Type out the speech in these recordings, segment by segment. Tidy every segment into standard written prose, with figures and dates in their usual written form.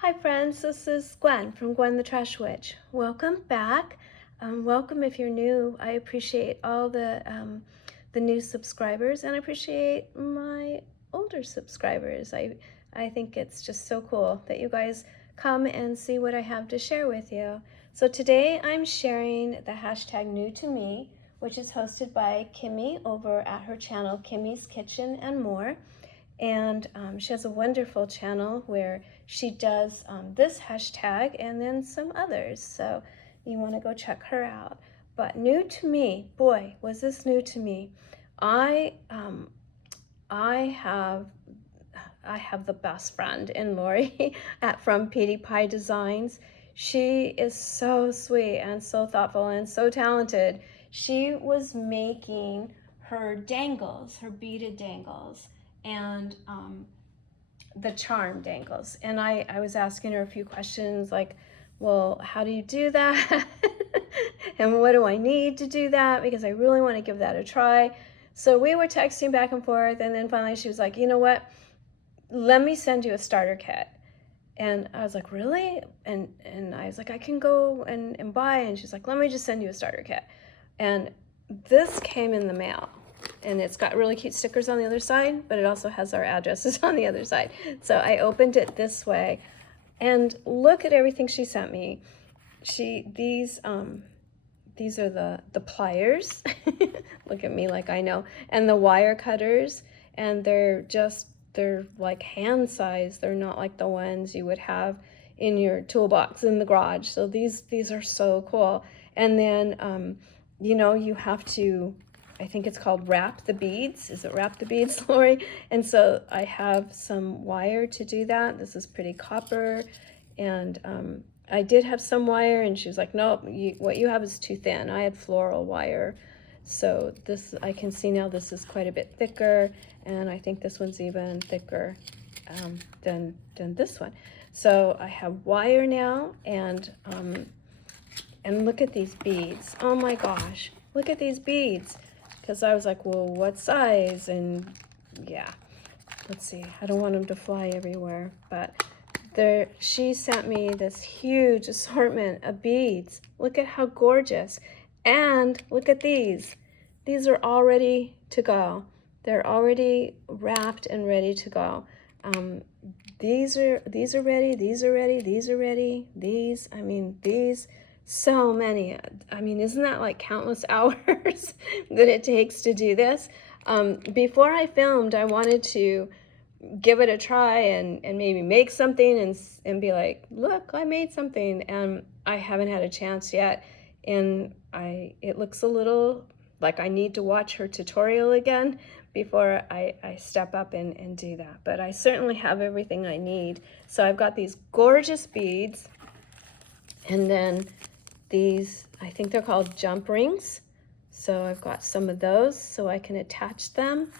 Hi friends, this is Gwen from Gwen the Trash Witch. Welcome back. Welcome if you're new. I appreciate all the new subscribers, and I appreciate my older subscribers. I think it's just so cool that you guys come and see what I have to share with you. So today I'm sharing the hashtag new to me, which is hosted by Kimmy over at her channel Kimmy's Kitchen and More. And she has a wonderful channel where she does this hashtag and then some others. So you want to go check her out. But new to me, boy, was this new to me. I have the best friend in Lori from Petey Pie Designs. She is so sweet and so thoughtful and so talented. She was making her dangles, her beaded dangles, and the charm dangles. And I was asking her a few questions like, well, how do you do that? And what do I need to do that? Because I really want to give that a try. So we were texting back and forth, and then finally she was like, you know what? Let me send you a starter kit. And I was like, really? And I was like, I can go and buy. And she's like, let me just send you a starter kit. And this came in the mail. And it's got really cute stickers on the other side, but it also has our addresses on the other side. So I opened it this way, and look at everything she sent me. These are the pliers. Look at me like I know. And the wire cutters, and they're like hand size. They're not like the ones you would have in your toolbox in the garage. So these are so cool. And then you have to, I think it's called wrap the beads. Is it wrap the beads, Lori? And so I have some wire to do that. This is pretty copper. And I did have some wire, and she was like, nope, what you have is too thin. I had floral wire. So this, I can see now this is quite a bit thicker, and I think this one's even thicker than this one. So I have wire now, and look at these beads. Oh my gosh, look at these beads. Because I was like, well, what size? And yeah, let's see. I don't want them to fly everywhere. But she sent me this huge assortment of beads. Look at how gorgeous. And look at these. These are all ready to go. They're already wrapped and ready to go. These are ready. These are ready. These are ready. These. So many. I mean, isn't that like countless hours that it takes to do this? Before I filmed, I wanted to give it a try and maybe make something and be like, look, I made something. And I haven't had a chance yet. And it looks a little like I need to watch her tutorial again before I step up and do that. But I certainly have everything I need. So I've got these gorgeous beads, and then these, I think they're called jump rings. So I've got some of those so I can attach them.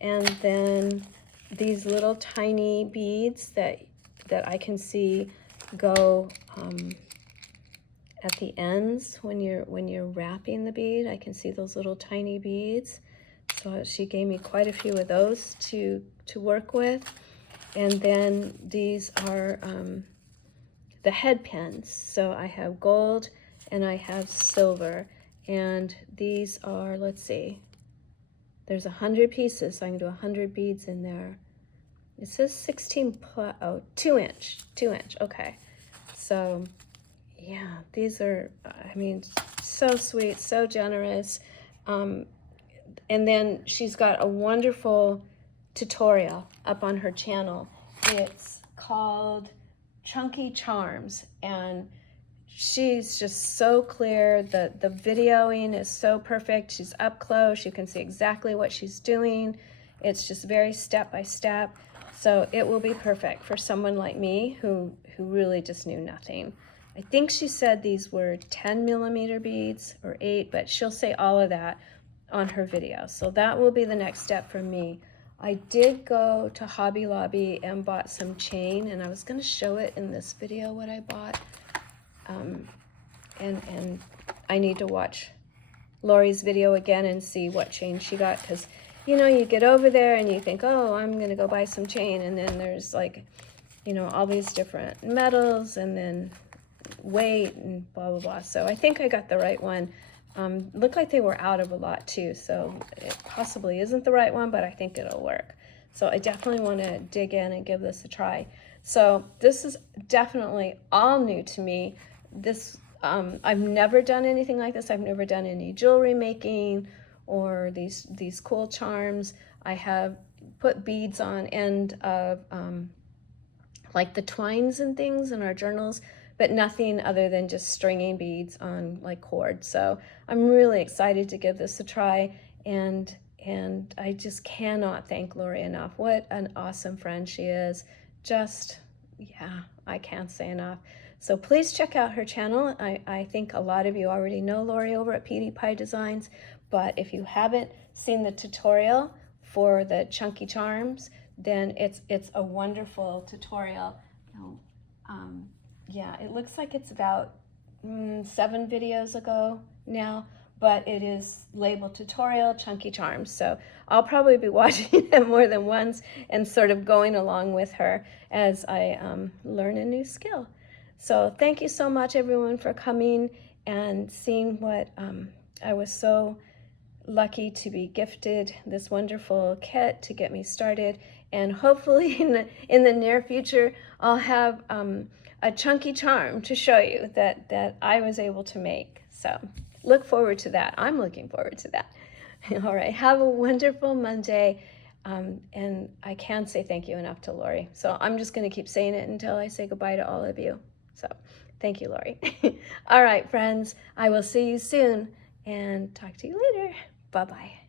And then these little tiny beads that I can see go at the ends when you're wrapping the bead. I can see those little tiny beads. So she gave me quite a few of those to work with. And then these are the head pins. So I have gold and I have silver, and these are, let's see, there's 100 pieces, so I can do 100 beads in there. It says 2 inch, okay. So yeah, these are, so sweet, so generous. And then she's got a wonderful tutorial up on her channel. It's called Chunky Charms, and she's just so clear. The videoing is so perfect. She's up close. You can see exactly what she's doing. It's just very step by step. So it will be perfect for someone like me who really just knew nothing. I think she said these were 10 millimeter beads or 8, but she'll say all of that on her video. So that will be the next step for me. I did go to Hobby Lobby and bought some chain, and I was going to show it in this video what I bought. And I need to watch Lori's video again and see what chain she got, because you get over there and you think, oh, I'm gonna go buy some chain, and then there's like you know, all these different metals and then weight and blah, blah, blah. So I think I got the right one. Looked like they were out of a lot too, so it possibly isn't the right one, but I think it'll work. So I definitely want to dig in and give this a try. So this is definitely all new to me. This I've never done anything like this. I've never done any jewelry making or these cool charms. I have put beads on end of like the twines and things in our journals, but nothing other than just stringing beads on like cord. So I'm really excited to give this a try, and I just cannot thank Lori enough. What an awesome friend she is. Just, yeah, I can't say enough. So please check out her channel. I think a lot of you already know Lori over at Petey Pie Designs, but if you haven't seen the tutorial for the chunky charms, then it's a wonderful tutorial. Yeah, it looks like it's about 7 videos ago now, but it is labeled tutorial chunky charms. So I'll probably be watching it more than once and sort of going along with her as I learn a new skill. So thank you so much, everyone, for coming and seeing what I was so lucky to be gifted this wonderful kit to get me started. And hopefully in the near future, I'll have a chunky charm to show you that I was able to make. So look forward to that. I'm looking forward to that. All right, have a wonderful Monday. And I can't say thank you enough to Lori. So I'm just going to keep saying it until I say goodbye to all of you. So thank you, Lori. All right, friends, I will see you soon and talk to you later. Bye-bye.